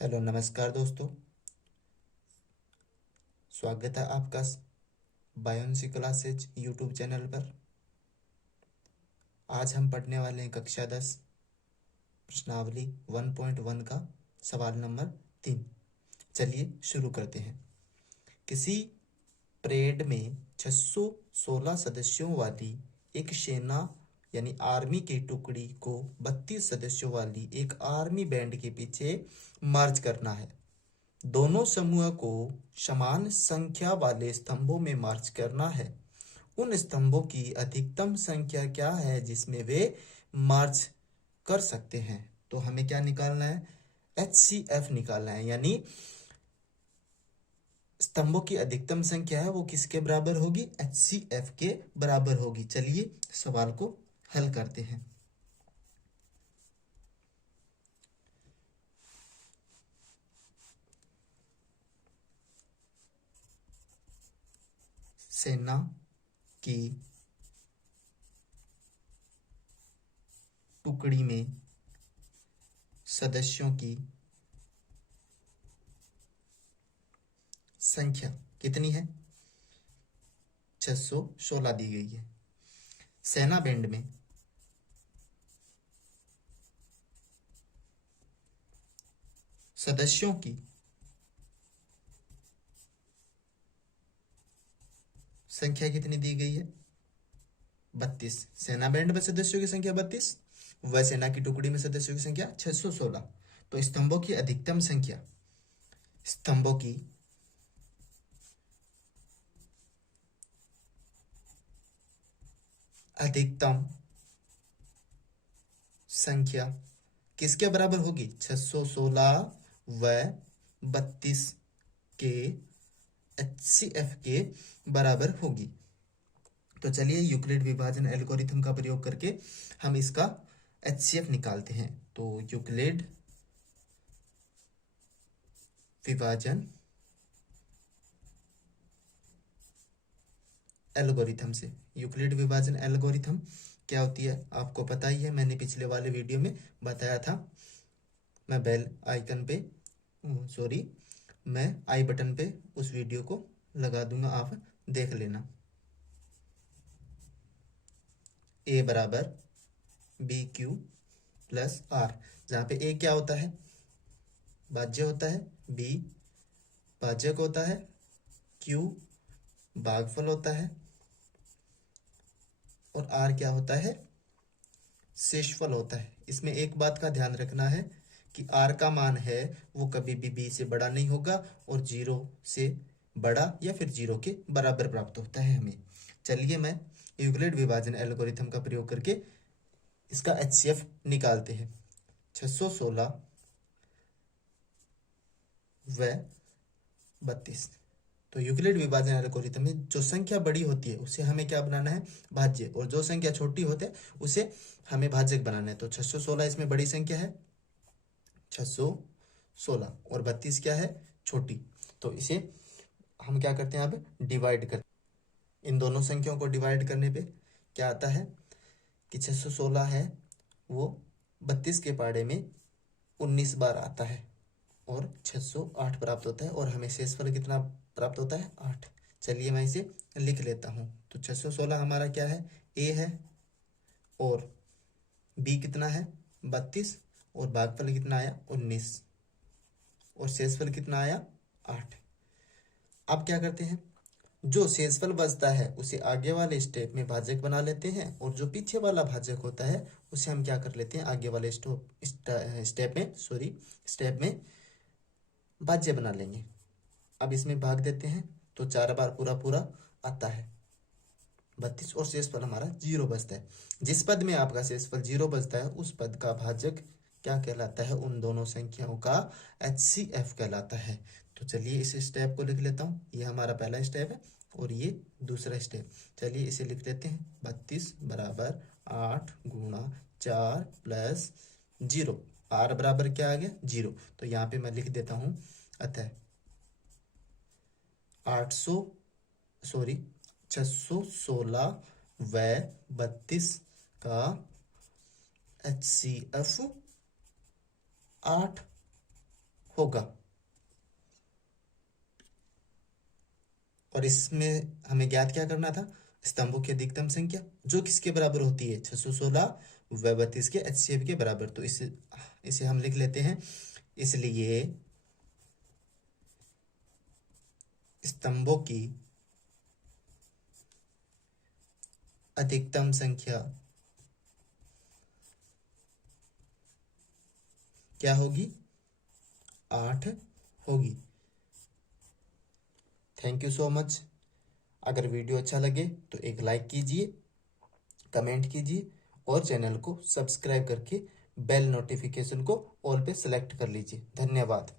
Hello नमस्कार दोस्तों। स्वागत है आपका बायोन्सी क्लासेज यूट्यूब चैनल पर। आज हम पढ़ने वाले हैं कक्षा 10 प्रश्नावली 1.1 का सवाल नंबर 3। चलिए शुरू करते हैं। किसी परेड में 616 सदस्यों वाली एक सेना यानी आर्मी की टुकड़ी को 32 सदस्यों वाली एक आर्मी बैंड के पीछे मार्च करना है। दोनों समूह को समान संख्या वाले स्तंभों में मार्च करना है। उन स्तंभों की अधिकतम संख्या क्या है जिसमें वे मार्च कर सकते हैं। तो हमें क्या निकालना है, HCF निकालना है, यानी स्तंभों की अधिकतम संख्या है वो किसके बराबर होगी, HCF के बराबर होगी। चलिए सवाल को हल करते हैं। सेना की टुकड़ी में सदस्यों की संख्या कितनी है, 616 दी गई है। सेना बैंड में सदस्यों की संख्या कितनी दी गई है, 32। सेना बैंड में सदस्यों की संख्या 32, वह सेना की टुकड़ी में सदस्यों की संख्या 616। तो स्तंभों की अधिकतम संख्या, स्तंभों की अधिकतम संख्या किसके बराबर होगी, 616 व 32 के HCF के बराबर होगी। तो चलिए यूक्लिड विभाजन एल्गोरिथम का प्रयोग करके हम इसका HCF निकालते हैं। तो यूक्लिड विभाजन एल्गोरिथम से, यूक्लिड विभाजन एल्गोरिथम क्या होती है आपको पता ही है, मैंने पिछले वाले वीडियो में बताया था। मैं बेल आइकन पे सॉरी मैं आई बटन पे उस वीडियो को लगा दूंगा, आप देख लेना। A बराबर BQ प्लस R, जहाँ पे A क्या होता है, भाज्य होता है, B भाजक होता है, Q भागफल होता है और R क्या होता है, शेषफल होता है। इसमें एक बात का ध्यान रखना है कि R का मान है वो कभी भी B से बड़ा नहीं होगा और 0 से बड़ा या फिर 0 के बराबर प्राप्त होता है हमें। चलिए मैं यूक्लिड विभाजन एल्गोरिथम का प्रयोग करके इसका HCF निकालते हैं। 616 व 32। तो यूक्लिड विभाजन एल्गोरिथम में जो संख्या बड़ी होती है उसे हमें क्या बनाना है, भाज्य, और जो संख्या छोटी होती है उसे हमें भाजक बनाना है। तो 616 इसमें बड़ी संख्या है 616 और 32 क्या है, छोटी। तो इसे हम क्या करते हैं, अब डिवाइड करते हैं। इन दोनों संख्याओं को डिवाइड करने पे क्या आता है कि 616 है वो 32 के पाड़े में 19 बार आता है और 608 प्राप्त होता है और हमें शेषफल कितना प्राप्त होता है, 8। चलिए मैं इसे लिख लेता हूँ। तो 616 हमारा क्या है, A है, और B कितना है 32, और भागफल कितना आया 19, और शेषफल कितना आया 8। अब क्या करते हैं, जो शेषफल बचता है उसे आगे वाले स्टेप में भाजक बना लेते हैं और जो पीछे वाला भाजक होता है उसे हम क्या कर लेते हैं, आगे वाले स्टेप में भाज्य बना लेंगे। अब इसमें भाग देते हैं तो 4 बार पूरा पूरा आता है 32 और शेषफल हमारा 0 बचता है। जिस पद में आपका शेषफल 0 बचता है उस पद का भाजक क्या कहलाता है, उन दोनों संख्याओं का HCF कहलाता है। तो चलिए इस स्टेप को लिख लेता हूँ, ये हमारा पहला स्टेप है और ये दूसरा स्टेप। चलिए इसे लिख लेते हैं, 32 बराबर 8 गुणा 4 प्लस 0, R बराबर क्या आ गया 0। तो यहाँ पे मैं लिख देता हूँ, अतः 616 व 32 का HCF 8 होगा। और इसमें हमें ज्ञात क्या करना था, स्तंभों की अधिकतम संख्या जो किसके बराबर होती है, 616 व 32 के HCF के बराबर। तो इसे हम लिख लेते हैं, इसलिए स्तंभों की अधिकतम संख्या क्या होगी, 8 होगी। Thank you so much. अगर वीडियो अच्छा लगे तो एक लाइक कीजिए, कमेंट कीजिए और चैनल को सब्सक्राइब करके बेल नोटिफिकेशन को ऑल पे सेलेक्ट कर लीजिए। धन्यवाद।